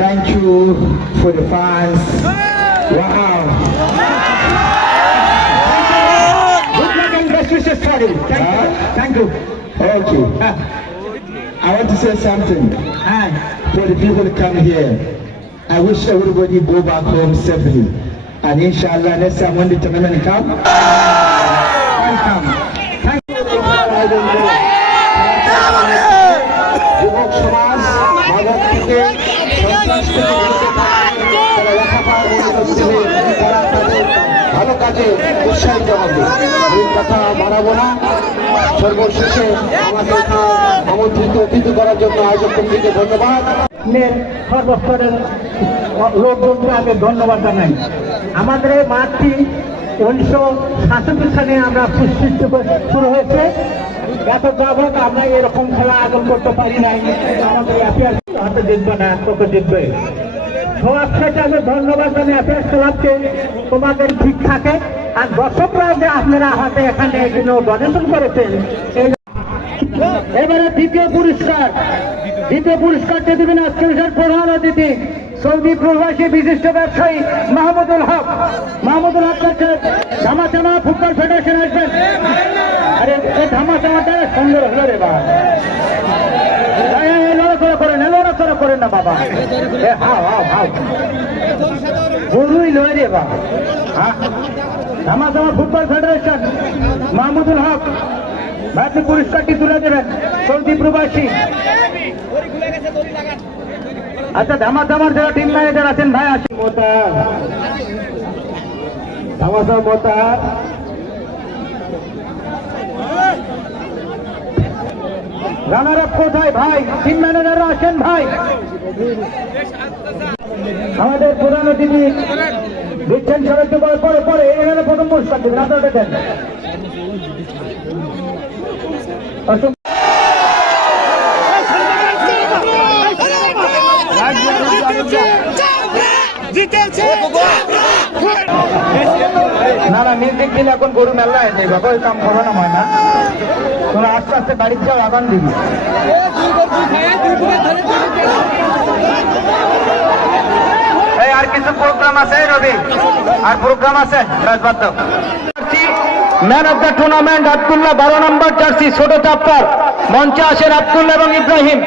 Thank you for the fans. Wow. Good luck and best wishes for you. Thank you. Okay. I want to say something. For the people who come here, I wish everybody go back home safely. And inshallah, next time when the tournament come, welcome. Thank you. ভালো কাজে উৎসাহিত হবে এই কথা বাড়াবো না। সর্বশেষে আমাকে আমন্ত্রিত অতিথি করার জন্য আয়োজক কমিটিকে ধন্যবাদ। সর্বস্তরের লোকজনকে আমি ধন্যবাদ জানাই। আমাদের এই মাঠটি 1967 সালে আমরা প্রতিষ্ঠিত শুরু হয়েছে। এত যাবত আমরা এরকম খেলা আয়োজন করতে পারি নাই। আমাদের হাতে জিতবে না, তোকে জিতবে। সবার সাথে আমি ধন্যবাদ জানাই অ্যাপিয়ার্স ক্লাবকে, তোমাদের ঠিক থাকে। আর দর্শকরা যে আপনারা হাতে এখানে ডোনেশন করেছেন। এবারে দ্বিতীয় পুরস্কারটি দেবেন আজকের প্রধান অতিথি সৌদি প্রবাসী বিশিষ্ট ব্যবসায়ী মাহমুদুল হক। মাহমুদুল হক ধামাচামা ফুটবল ফেডারেশন আসবেন। আরে ধামাচামাটা সুন্দর হলো রে বাবা, লড়াচড়া করেন না বাবা। গরুই লয় রে বাবা। ধামাচামা ফুটবল ফেডারেশন মাহমুদুল হক ভারতীয় পুরস্কারটি তুলে দেবেন সৌদি প্রবাসী। আচ্ছা, ধামাচামার যারা টিম ম্যানেজার আছেন ভাই আসেন। ধামাচামা মোতাহার, রানার আপ কোথায় ভাই? টিম ম্যানেজাররা আসেন ভাই। আমাদের প্রধান অতিথি দিচ্ছেন সবাইকে পরে পরে এখানে প্রথম পুরস্কার দেবেন, আপনারা দেন। না না, মিউজিক দিলে এখন গরু মেলা হয়ে যাবে বাবা, ওই কাম করো না হয় না। তোমরা আস্তে আস্তে বাড়ির যাও, আগান দিবি। এই আর কিছু প্রোগ্রাম আছে রবি? আর প্রোগ্রাম আছে? Man of the tournament Abdullah, 12 number jersey, ছোট চাপ্পার। মঞ্চে আসেন আব্দুল্লাহ এবং ইব্রাহিম।